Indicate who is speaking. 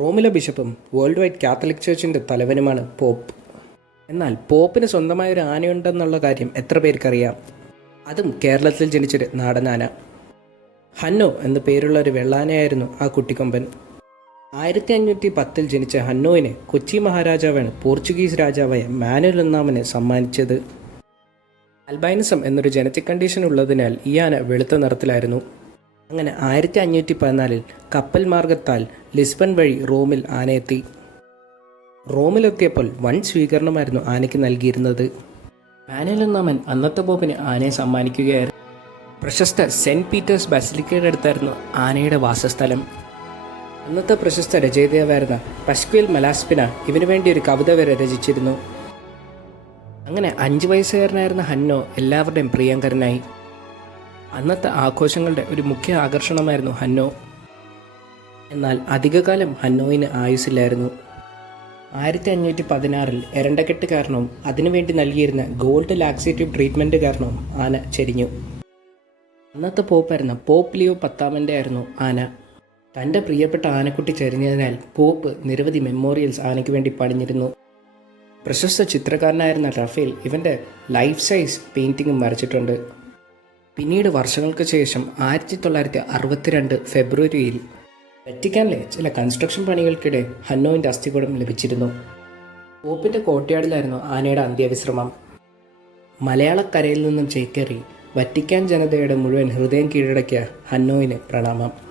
Speaker 1: റോമിലെ ബിഷപ്പും world wide catholic ചർച്ചിന്റെ തലവനുമാണ് പോപ്പ്. എന്നാൽ പോപ്പിന് സ്വന്തമായ ഒരു ആനയുണ്ടെന്നുള്ള കാര്യം എത്ര പേർക്കറിയാം? അതും കേരളത്തിൽ ജനിച്ചൊരു നാടനാന. ഹന്നോ എന്ന പേരുള്ള ഒരു വെള്ളാനയായിരുന്നു ആ കുട്ടിക്കൊമ്പൻ. ആയിരത്തി അഞ്ഞൂറ്റി പത്തിൽ ജനിച്ച ഹന്നോവിനെ കൊച്ചി മഹാരാജാവാണ് പോർച്ചുഗീസ് രാജാവായ മാനുവൽ ഒന്നാമനെ സമ്മാനിച്ചത്. അൽബൈനിസം എന്നൊരു ജനറ്റിക് കണ്ടീഷൻ ഉള്ളതിനാൽ ഈ ആന വെളുത്ത നിറത്തിലായിരുന്നു. അങ്ങനെ ആയിരത്തി അഞ്ഞൂറ്റി പതിനാലിൽ കപ്പൽ മാർഗത്താൽ ലിസ്ബൺ വഴി റോമിൽ ആനയെത്തി. റോമിലെത്തിയപ്പോൾ വൻ സ്വീകരണമായിരുന്നു ആനയ്ക്ക് നൽകിയിരുന്നത്. മാനുവൽ ഒന്നാമൻ അന്നത്തെ പോപ്പിന് ആനയെ സമ്മാനിക്കുകയായിരുന്നു. പ്രശസ്ത സെന്റ് പീറ്റേഴ്സ് ബസിലിക്കയുടെ അടുത്തായിരുന്നു ആനയുടെ വാസസ്ഥലം. അന്നത്തെ പ്രശസ്ത രചയിതാവായിരുന്ന പഷ്ക്വിൽ മലാസ്പിന ഇവന് വേണ്ടി ഒരു കവിത വരെ രചിച്ചിരുന്നു. അങ്ങനെ അഞ്ച് വയസ്സുകാരനായിരുന്ന ഹന്നോ എല്ലാവരുടെയും പ്രിയങ്കരനായി. അന്നത്തെ ആഘോഷങ്ങളുടെ ഒരു മുഖ്യ ആകർഷണമായിരുന്നു ഹന്നോ. എന്നാൽ അധികകാലം ഹന്നോയിന് ആയുസില്ലായിരുന്നു ആയിരത്തി അഞ്ഞൂറ്റി പതിനാറിൽ എരണ്ടക്കെട്ട് കാരണവും അതിനുവേണ്ടി നൽകിയിരുന്ന ഗോൾഡ് ലാക്സേറ്റീവ് ട്രീറ്റ്മെന്റ് കാരണവും ആന ചെരിഞ്ഞു. അന്നത്തെ പോപ്പായിരുന്ന പോപ്പ് ലിയോ പത്താമന്റെ ആയിരുന്നു ആന. തന്റെ പ്രിയപ്പെട്ട ആനക്കുട്ടി ചെരിഞ്ഞതിനാൽ പോപ്പ് നിരവധി മെമ്മോറിയൽസ് ആനയ്ക്ക് വേണ്ടി പണിഞ്ഞിരുന്നു. പ്രശസ്ത ചിത്രകാരനായിരുന്ന റഫേൽ ഇവന്റെ ലൈഫ് സൈസ് പെയിന്റിങ്ങും വരച്ചിട്ടുണ്ട്. പിന്നീട് വർഷങ്ങൾക്ക് ശേഷം ആയിരത്തി തൊള്ളായിരത്തി അറുപത്തിരണ്ട് ഫെബ്രുവരിയിൽ വെറ്റിക്കാനിലെ ചില കൺസ്ട്രക്ഷൻ പണികൾക്കിടെ ഹന്നോവിന്റെ അസ്ഥികൂടം ലഭിച്ചിരുന്നു. പോപ്പിന്റെ കോട്ടയാടിലായിരുന്നു ആനയുടെ അന്ത്യവിശ്രമം. മലയാളക്കരയിൽ നിന്നും ചേക്കേറി വറ്റിക്കാൻ ജനതയുടെ മുഴുവൻ ഹൃദയം കീഴടക്കിയ ഹന്നോയിന് പ്രണാമം.